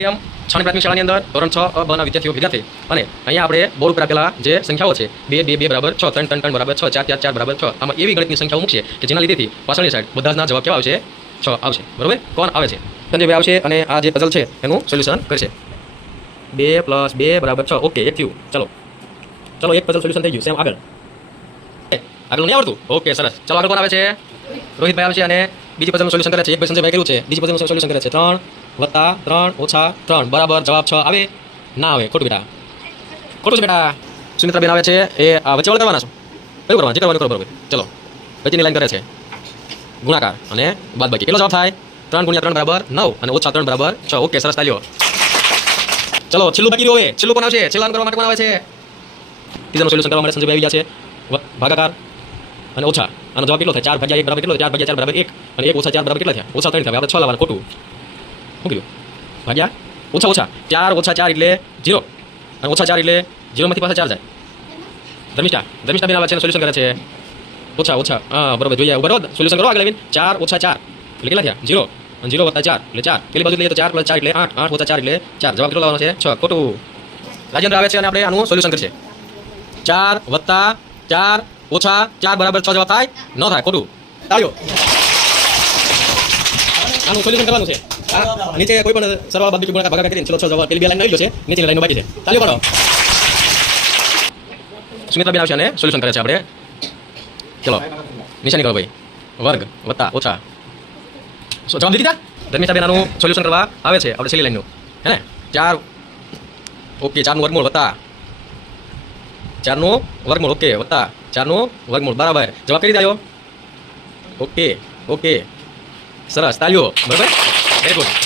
એમ છાણી પ્રાથમિક શાળાની અંદર ધોરણ 6 અ બના વિદ્યાર્થીઓ ભેગા થઈ અને અહીંયા આપણે બોર્ડ ઉપર આપેલા જે સંખ્યાઓ છે 2 2 2 બરાબર 6 3 3 3 બરાબર 6 4 4 4 બરાબર 6 આમાં એવી ગણિતની સંખ્યાઓ મૂકશે કે જેના લીધેથી પાછળની સાઈડ બધાના જવાબ કેવા આવશે 6 આવશે બરોબર કોણ આવે છે સંજયભાઈ આવશે અને આ જે પઝલ છે એનું સોલ્યુશન કરશે 2 + 2 બરાબર 6 ઓકે એક થયું ચલો એક પઝલ સોલ્યુશન થઈ ગયું સેમ આગળ નહીં આવડતું ઓકે સરસ ચલો આગળ કોણ આવે છે રોહિતભાઈ આવે છે અને બીજી પઝલનું સોલ્યુશન કરે છે એક ભાઈ સંજયભાઈ કર્યું છે બીજી પઝલનું સોલ્યુશન કરે છે 3 + 3 - 3 બરાબર જવાબ 6 આવે ના આવે ખોટું બેટા ખોટું છે બેટા સુમિત્રાબેન આવે છે એ આ વચ્ચે વળ કરવાના છો કયું કરવાનું જે કરવાનું કરો બરોબર ચલો વચ્ચેની લાઈન કરે છે ગુણાકાર અને બાદબાકી કેટલો જવાબ થાય 3 × 3 બરાબર 9 અને -3 બરાબર 6 ઓકે સરસ તાલ્યો ચલો છેલ્લું બાકી રહ્યું હવે છેલ્લું કોણ આવશે છેલ્લાનું કરવા માટે કોણ આવે છે ત્રીજાનું સોલ્યુશન કરવા માટે સંજયભાઈ આવી ગયા છે ભાગાકાર અને ઓછા આનો જવાબ કેટલો થાય 4 / 1 બરાબર કેટલો 4 / 4 બરાબર 1 અને 1 - 4 બરાબર કેટલા થયા -3 થયા આપણે 6 લાવવાના ખોટું શું કીધું ભાગ્યા ઓછા 4 - 4 એટલે 0 અને -4 એટલે 0 માંથી પાછા 4 જાય ધર્મિષ્ઠા બેન આવે છે સોલ્યુશન કરે છે ઓછા હા બરોબર જોઈએ બરોબર સોલ્યુશન કરો આગળ આવીને 4 - 4 એટલે કેટલા થયા 0 અને 0 + 4 એટલે 4 પેલી બાજુ લઈએ તો 4 + 4 એટલે 8 8 - 4 એટલે 4 જવાબ કેટલો લાવવાનો છે 6 ખોટું રાજેન્દ્ર આવે છે અને આપણે આનું સોલ્યુશન કરશે 4 + 4 - 4 બરાબર 6 જવાબ થાય ન થાય ખોટું તાળીઓ આનું સોલ્યુશન કરવાનું છે નીચે કોઈ પણ સરવાળા બાદબાકી ગુણાકાર ભાગાકાર કરીને ચલો 6 જવાબ પેલી બે લાઈન આવી ગયો છે નીચેની લાઈનો બાકી છે તાળીઓ પાડો સુમિત્રાબેન આવશે અને સોલ્યુશન કરે છે આપણે ચલો નિશાની કરો ભાઈ વર્ગ વત્તા ઓછા જવાબ દીધી તા ધર્મિષ્ઠાબેન આનું સોલ્યુશન કરવા આવે છે આપણે છેલ્લી લાઈનનું હે ને 4 ઓકે 4 નું વર્ગમૂળ વત્તા 4 નું વર્ગમૂળ ઓકે વત્તા 4 નું વર્ગમૂળ બરાબર જવાબ કરી દો ઓકે સરસ તાળીઓ બરાબર વેરી ગુડ